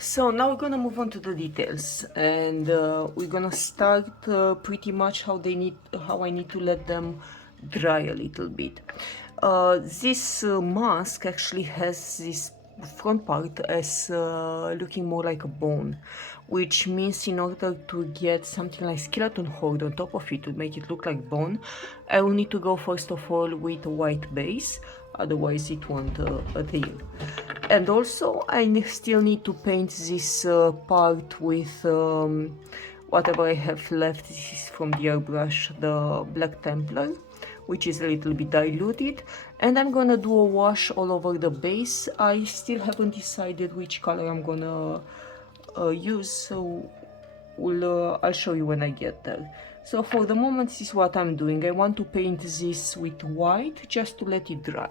So now we're gonna move on to the details, and we're gonna start pretty much how I need to let them dry a little bit. This mask actually has this front part as looking more like a bone, which means in order to get something like skeleton horde on top of it to make it look like bone, I will need to go first of all with a white base, otherwise it won't adhere. And also I still need to paint this part with whatever I have left. This is from the airbrush, the Black Templar, which is a little bit diluted, and I'm gonna do a wash all over the base. I still haven't decided which color I'm gonna use, so I'll show you when I get there. So for the moment, this is what I'm doing. I want to paint this with white just to let it dry.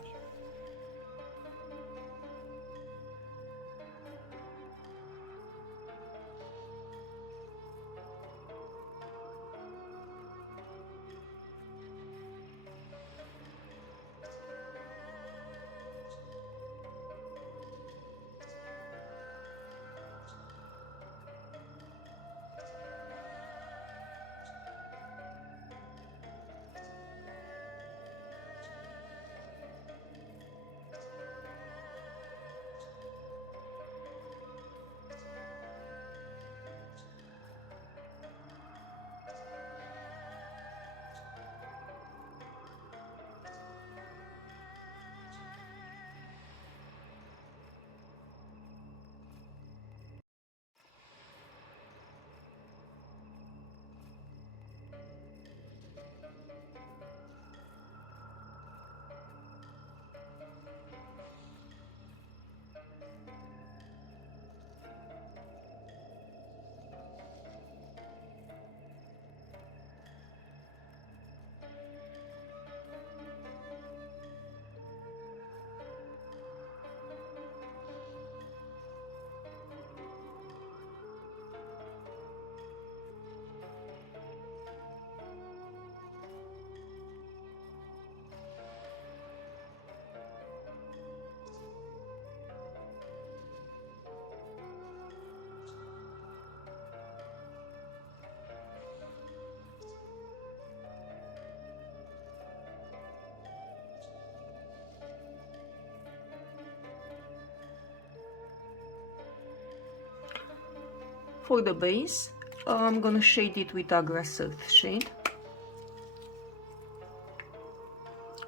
For the base, I'm gonna shade it with aggressive shade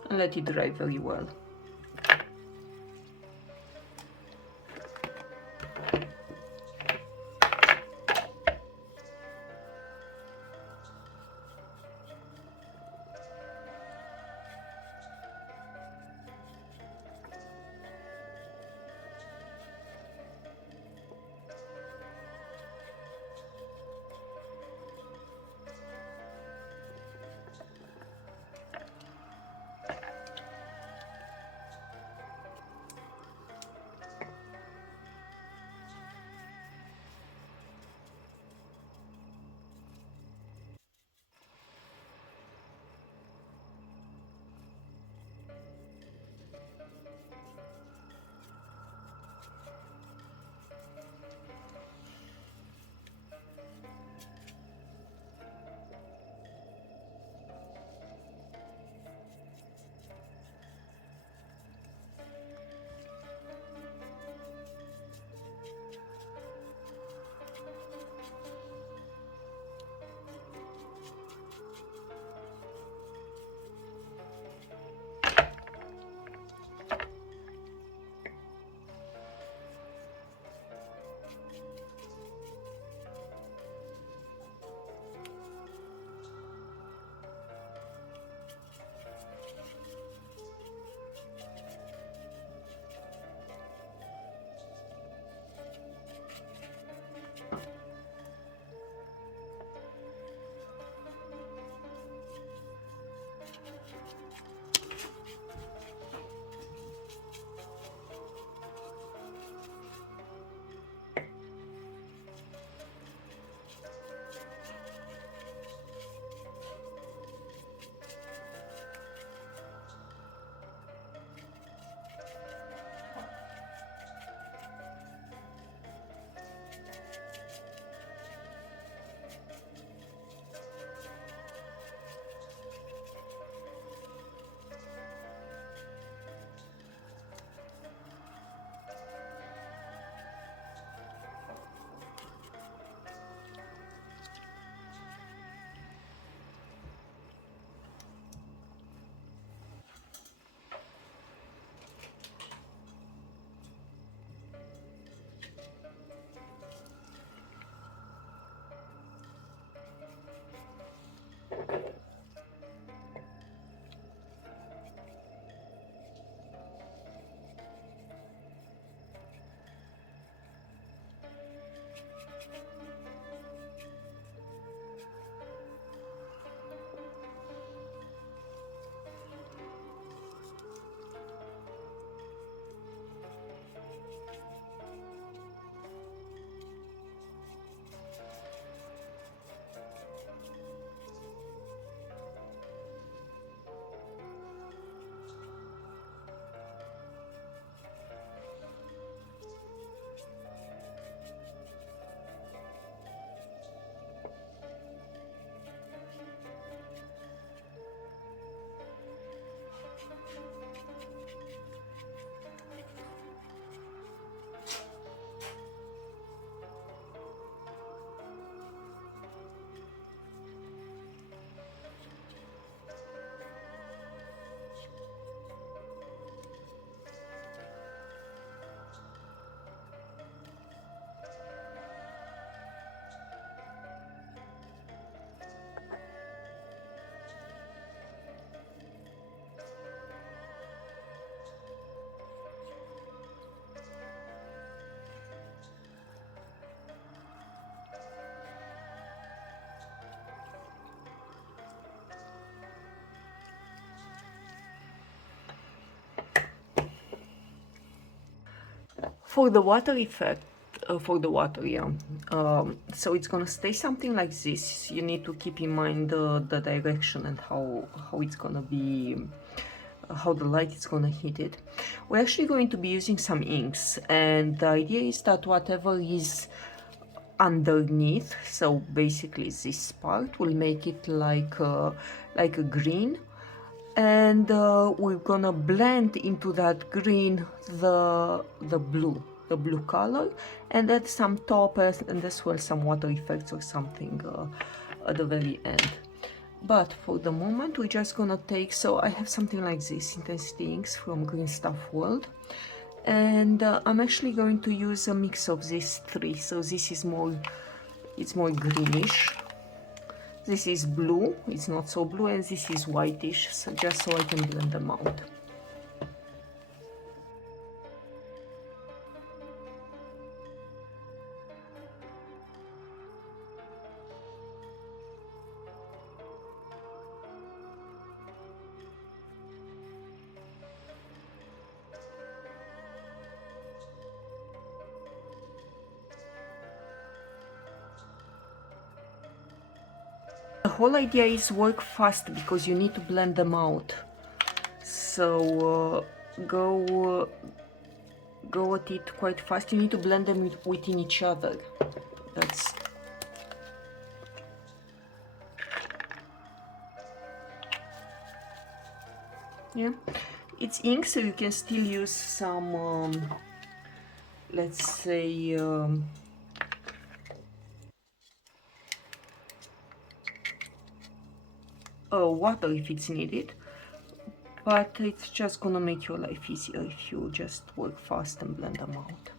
and let it dry very well. For the water effect, yeah. So it's gonna stay something like this. You need to keep in mind the direction and how it's gonna be, how the light is gonna hit it. We're actually going to be using some inks, and the idea is that whatever is underneath, so basically this part, will make it like a green, and we're gonna blend into that green the blue color, and add some toppers and as well some water effects or something at the very end. But for the moment we're just gonna take, so I have something like this, intensity inks from Green Stuff World, and I'm actually going to use a mix of these three. So this is more, it's more greenish, this is blue, it's not so blue, and this is whitish, so just so I can blend them out. The whole idea is work fast because you need to blend them out. So go at it quite fast. You need to blend them within each other. That's yeah. It's ink, so you can still use some, let's say, water if it's needed. But it's just gonna make your life easier if you just work fast and blend them out.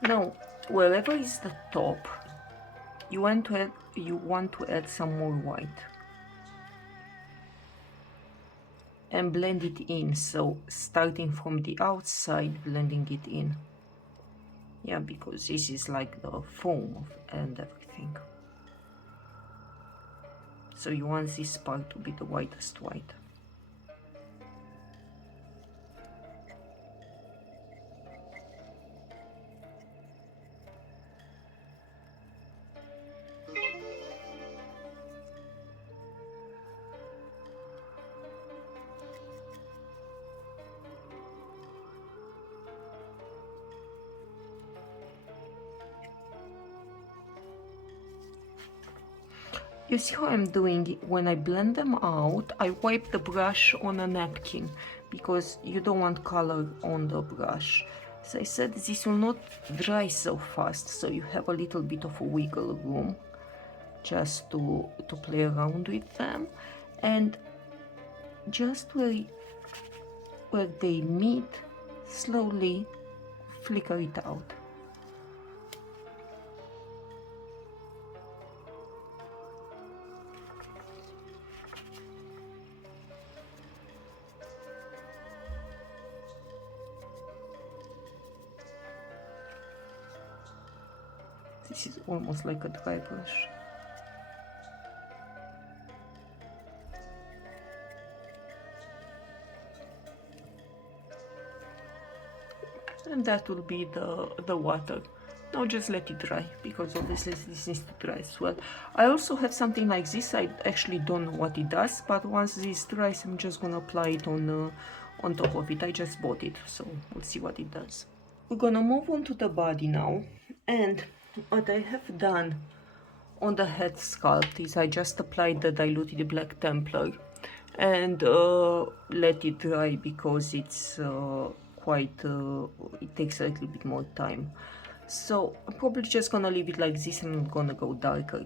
Now, wherever is the top, you want to add some more white and blend it in. So starting from the outside, blending it in. Yeah, because this is like the foam and everything. So you want this part to be the whitest white. You see how I'm doing it? When I blend them out, I wipe the brush on a napkin because you don't want color on the brush. As I said, this will not dry so fast, so you have a little bit of a wiggle room just to play around with them. And just where they meet, slowly flicker it out. This is almost like a dry brush. and that will be the water. Now just let it dry, because obviously this needs to dry as well. I also have something like this. I actually don't know what it does, but once this dries, I'm just gonna apply it on top of it. I just bought it, so we'll see what it does. We're gonna move on to the body now, and what I have done on the head sculpt is I just applied the diluted Black Templar and let it dry, because it's quite it takes a little bit more time. So I'm probably just gonna leave it like this, and I'm gonna go darker.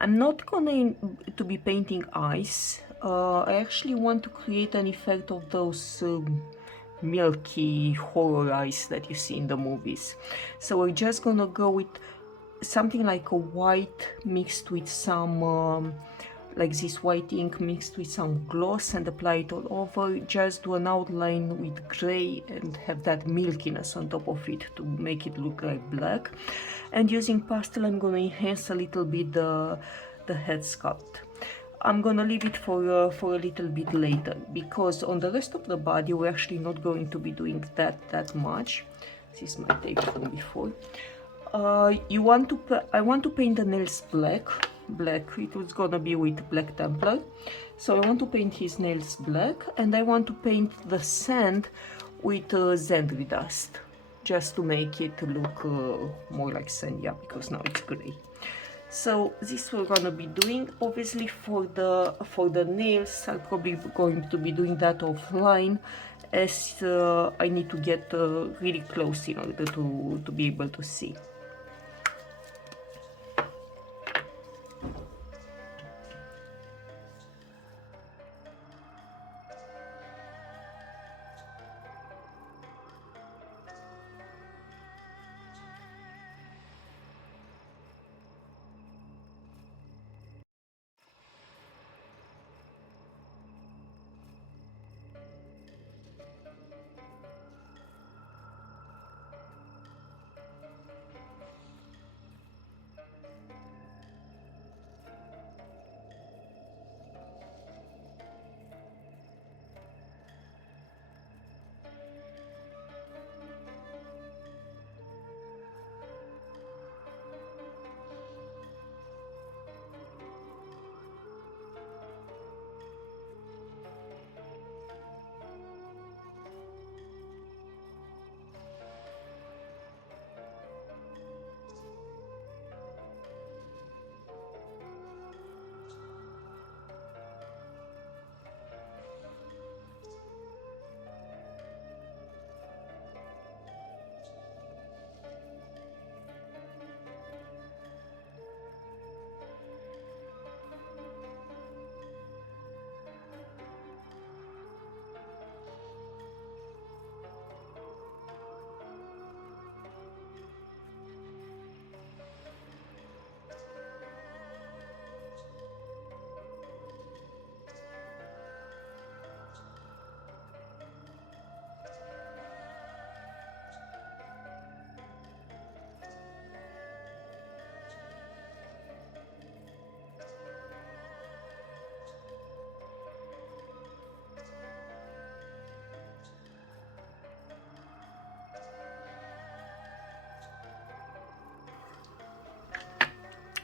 I'm not gonna to be painting eyes. I actually want to create an effect of those milky horror eyes that you see in the movies. So we're just gonna go with something like a white mixed with some like this white ink mixed with some gloss, and apply it all over. Just do an outline with gray and have that milkiness on top of it to make it look like black. And using pastel, I'm gonna enhance a little bit the head sculpt. I'm gonna leave it for a little bit later, because on the rest of the body we're actually not going to be doing that much. This is my take from before. I want to paint the nails black. It was gonna be with Black Templar, so I want to paint his nails black, and I want to paint the sand with Zendri dust, just to make it look more like sand, yeah, because now it's gray. So this we're gonna be doing. Obviously for the nails, I'm probably going to be doing that offline, as I need to get really close in order to be able to see.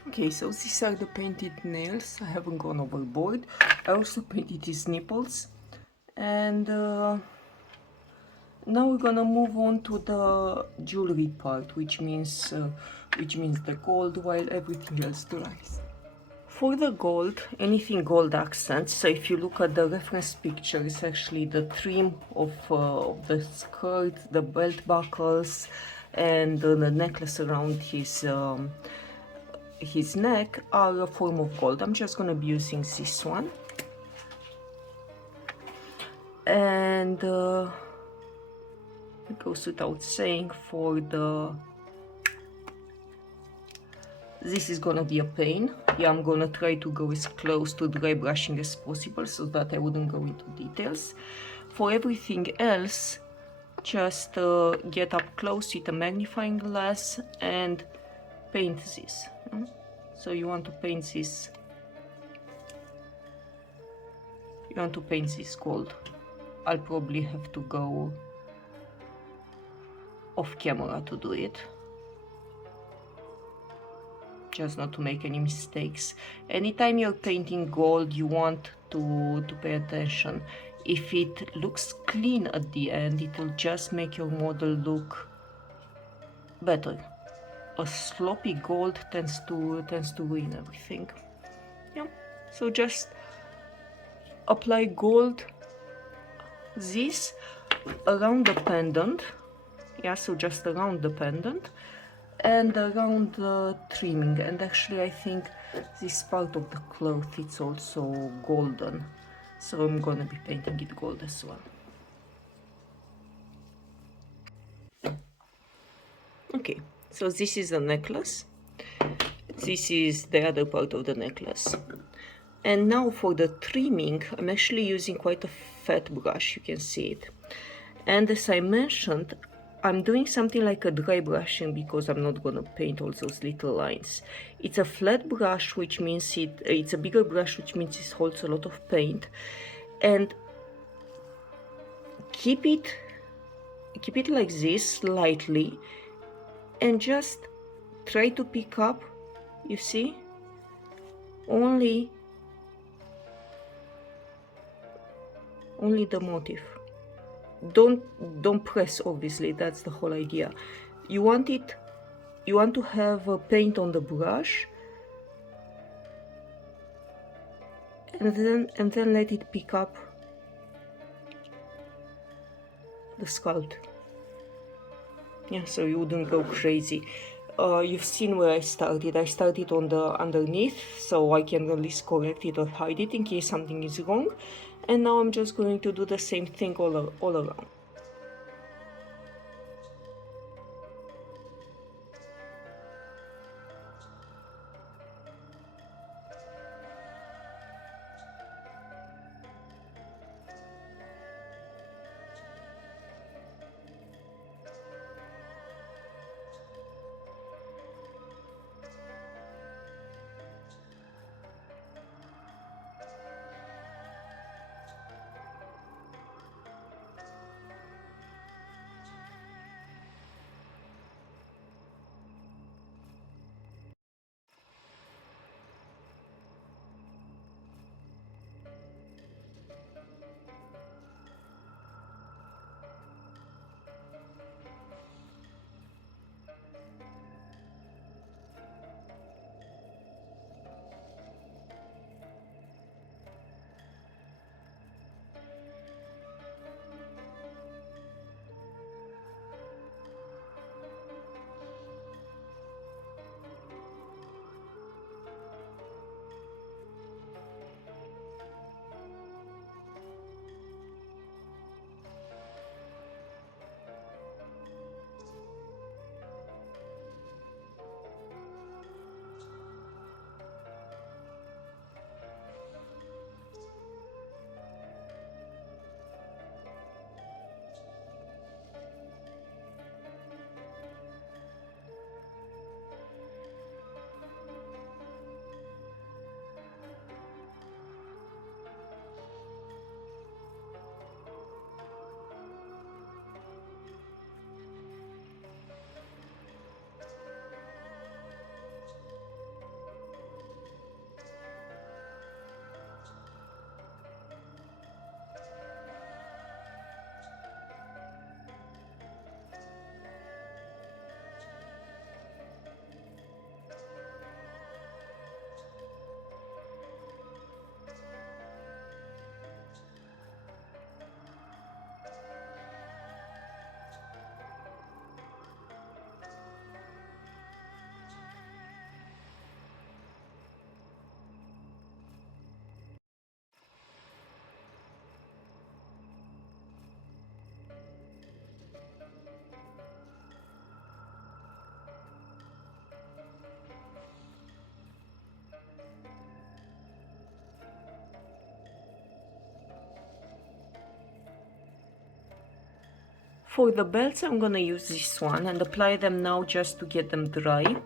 Okay, so these are the painted nails. I haven't gone overboard. I also painted his nipples. And now we're gonna move on to the jewelry part, which means the gold, while everything else dries. For the gold, anything gold accents, so if you look at the reference picture, it's actually the trim of the skirt, the belt buckles, and the necklace around his neck are a form of gold. I'm just gonna be using this one. And it goes without saying, for this is gonna be a pain. Yeah, I'm gonna try to go as close to dry brushing as possible so that I wouldn't go into details. For everything else, just get up close with a magnifying glass and paint this. So you want to paint this. You want to paint this gold. I'll probably have to go off camera to do it, just not to make any mistakes. Anytime you're painting gold, you want to pay attention. If it looks clean at the end, it will just make your model look better. A sloppy gold tends to ruin everything. Yeah, so just apply gold this around the pendant. Yeah, so just around the pendant and around the trimming. And actually I think this part of the cloth, it's also golden, so I'm gonna be painting it gold as well. Okay, so this is the necklace. This is the other part of the necklace. And now for the trimming, I'm actually using quite a fat brush, you can see it. And as I mentioned, I'm doing something like a dry brushing because I'm not gonna paint all those little lines. It's a flat brush, which means it's a bigger brush, which means it holds a lot of paint. And keep it like this lightly and just try to pick up, you see, only the motif. Don't press, obviously, that's the whole idea. You want to have a paint on the brush and then let it pick up the sculpt. Yeah, so you wouldn't go crazy. You've seen where I started. I started on the underneath, so I can at least correct it or hide it in case something is wrong. And now I'm just going to do the same thing all around. For the belts, I'm gonna use this one and apply them now just to get them dry.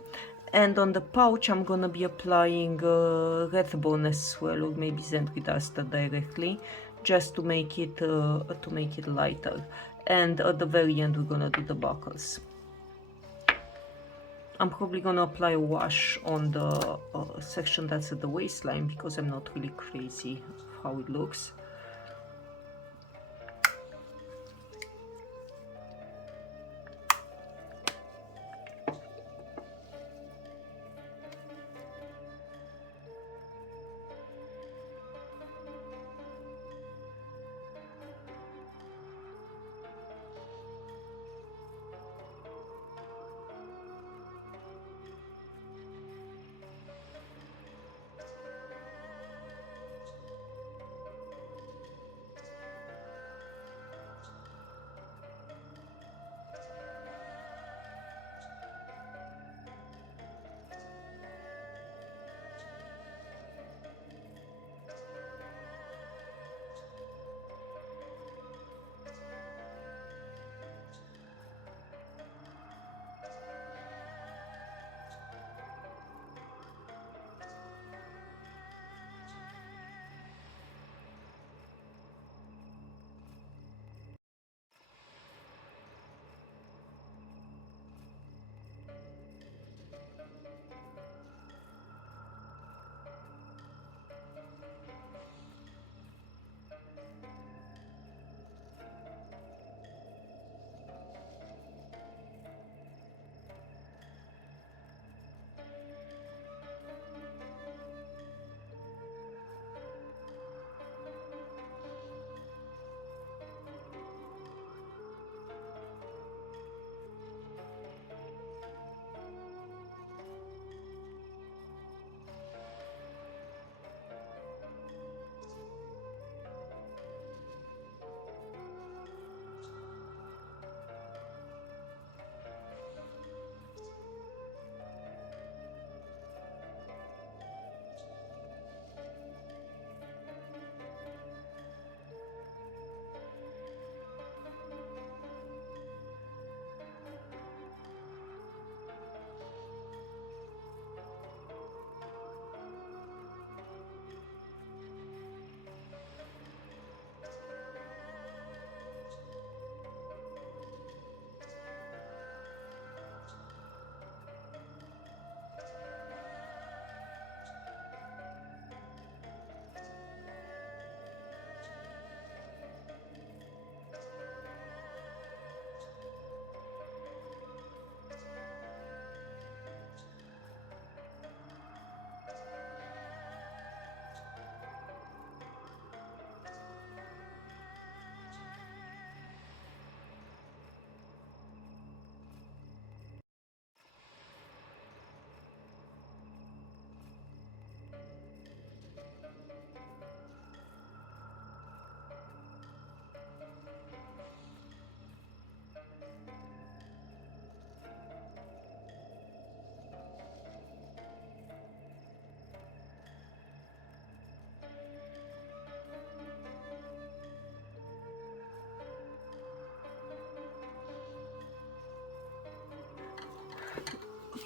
And on the pouch, I'm gonna be applying Rathbone as well, or maybe Zentriduster directly, just to make it lighter. and at the very end we're gonna do the buckles. I'm probably gonna apply a wash on the section that's at the waistline because I'm not really crazy of how it looks.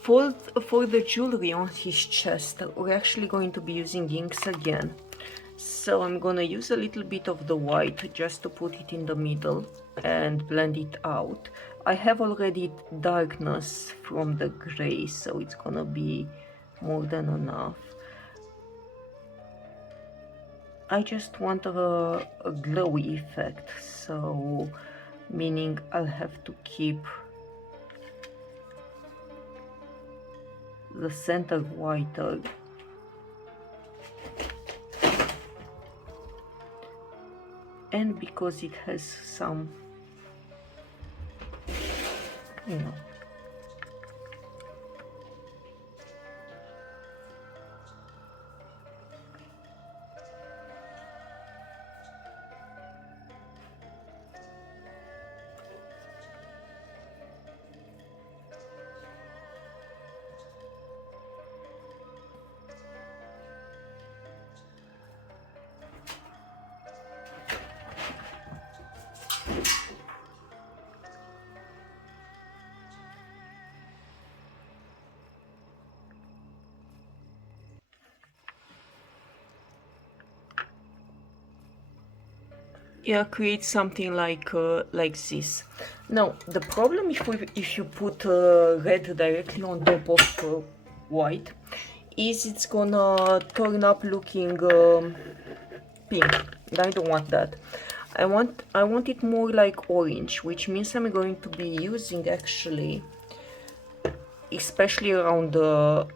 For the jewelry on his chest, we're actually going to be using inks again. So I'm gonna use a little bit of the white just to put it in the middle and blend it out. I have already darkness from the gray, so it's gonna be more than enough. I just want a glowy effect, so meaning I'll have to keep the center whiter and because it has some, you know, yeah, create something like this. Now the problem if you put red directly on top of white is it's gonna turn up looking pink. I don't want that. I want it more like orange, which means I'm going to be using actually, especially around the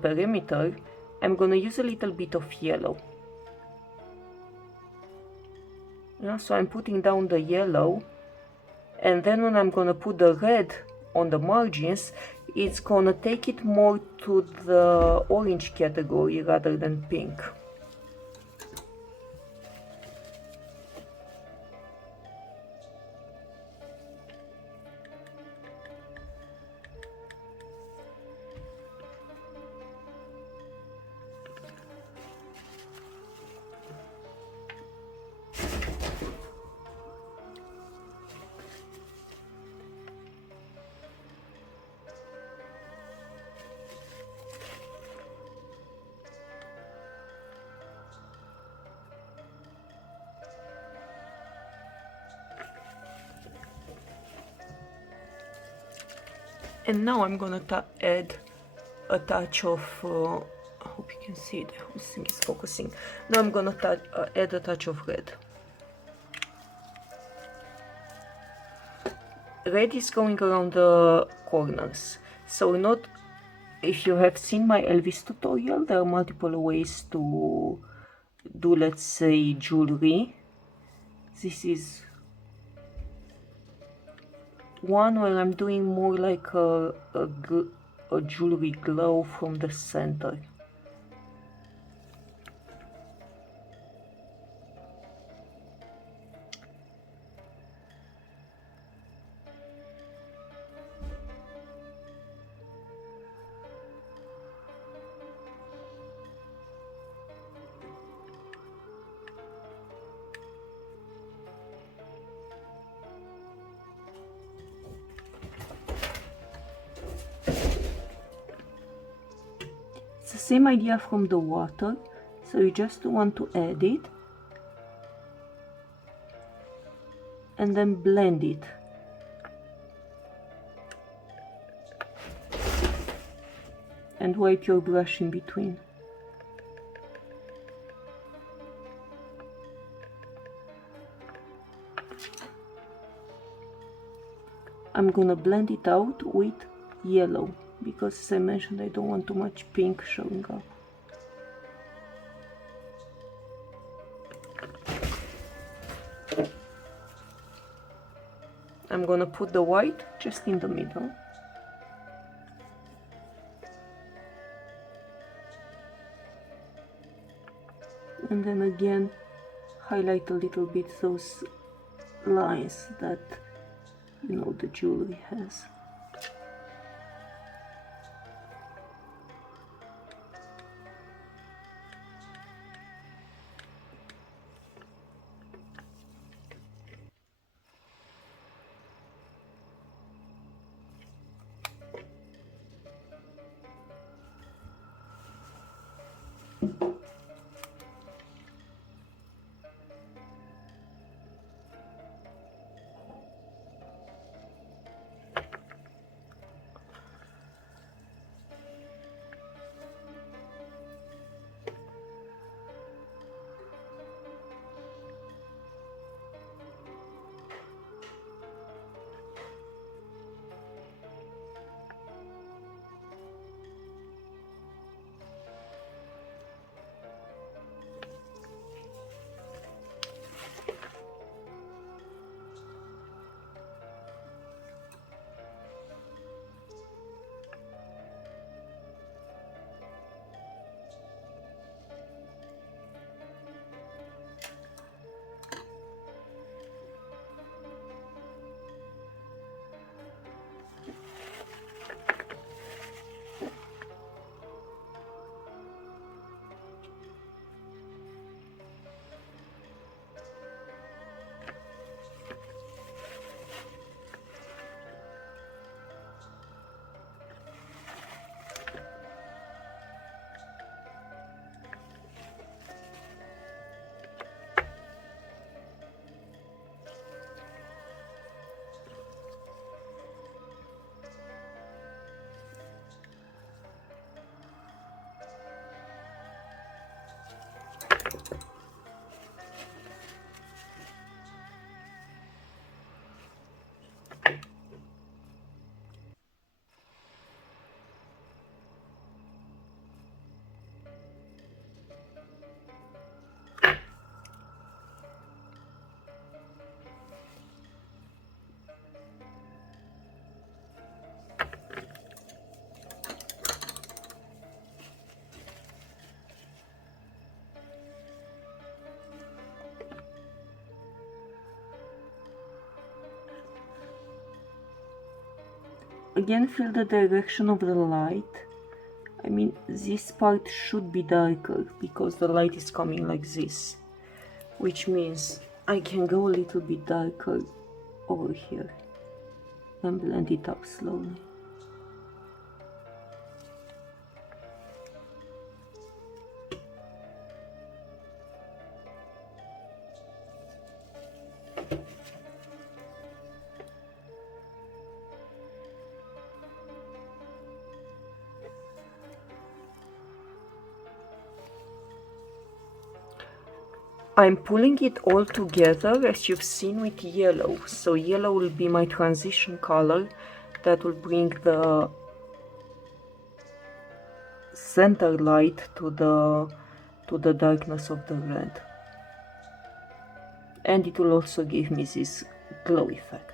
perimeter, I'm gonna use a little bit of yellow. Yeah, so I'm putting down the yellow, and then when I'm gonna put the red on the margins, it's gonna take it more to the orange category rather than pink. And now I'm gonna add a touch of, I hope you can see it, this thing is focusing. Now I'm gonna add a touch of red. Red is going around the corners. So not, if you have seen my Elvis tutorial, there are multiple ways to do, let's say, jewelry. This is one where I'm doing more like a jewelry glow from the center. It's the same idea from the water, so you just want to add it and then blend it. And wipe your brush in between. I'm gonna blend it out with yellow, because as I mentioned, I don't want too much pink showing up. I'm gonna put the white just in the middle. And then again, highlight a little bit those lines that, you know, the jewelry has. Again, feel the direction of the light. I mean, this part should be darker because the light is coming like this, which means I can go a little bit darker over here and blend it up slowly. I'm pulling it all together, as you've seen, with yellow. So yellow will be my transition color that will bring the center light to the darkness of the red. And it will also give me this glow effect.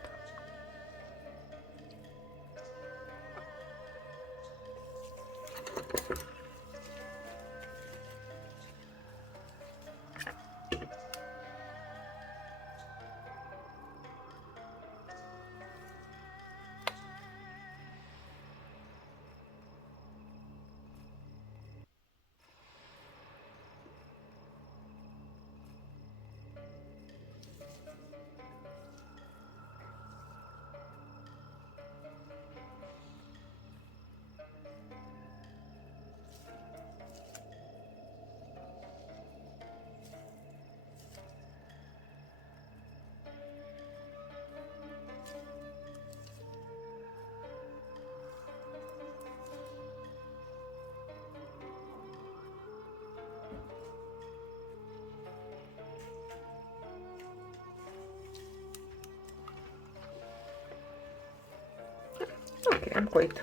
Okay, I'm quite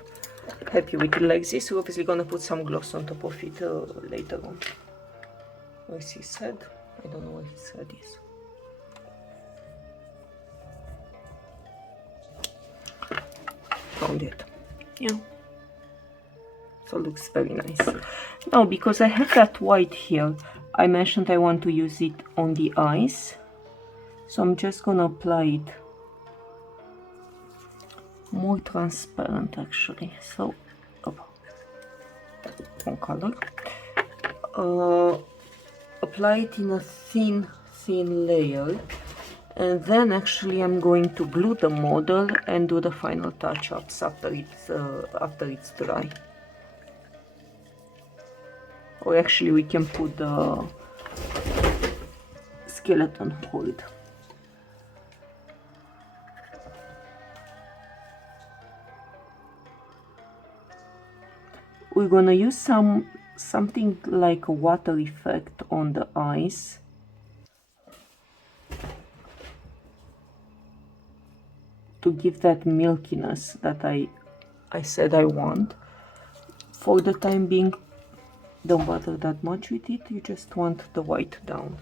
happy with it like this. We're obviously gonna put some gloss on top of it later on. Where's his head? I don't know where his head is. Found it. Yeah. So it looks very nice. Now, because I have that white here, I mentioned I want to use it on the eyes. So I'm just gonna apply it more transparent actually. So, one color. Apply it in a thin layer, and then actually I'm going to glue the model and do the final touch-ups after it's dry. Or actually we can put the skeleton hold. We're gonna use something like a water effect on the eyes. To give that milkiness that I said I want. For the time being, don't bother that much with it, you just want the white down.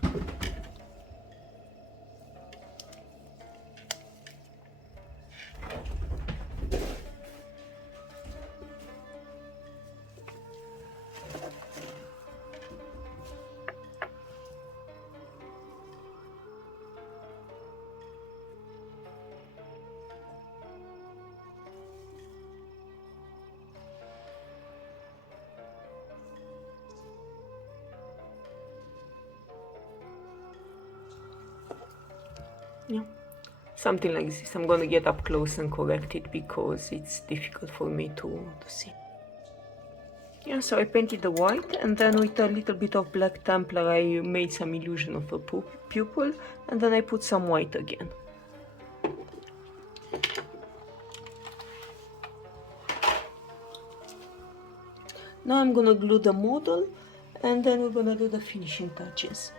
Yeah, something like this. I'm gonna get up close and correct it because it's difficult for me to see. Yeah, so I painted the white, and then with a little bit of black Templar I made some illusion of a pupil, and then I put some white again. Now I'm gonna glue the model, and then we're gonna do the finishing touches.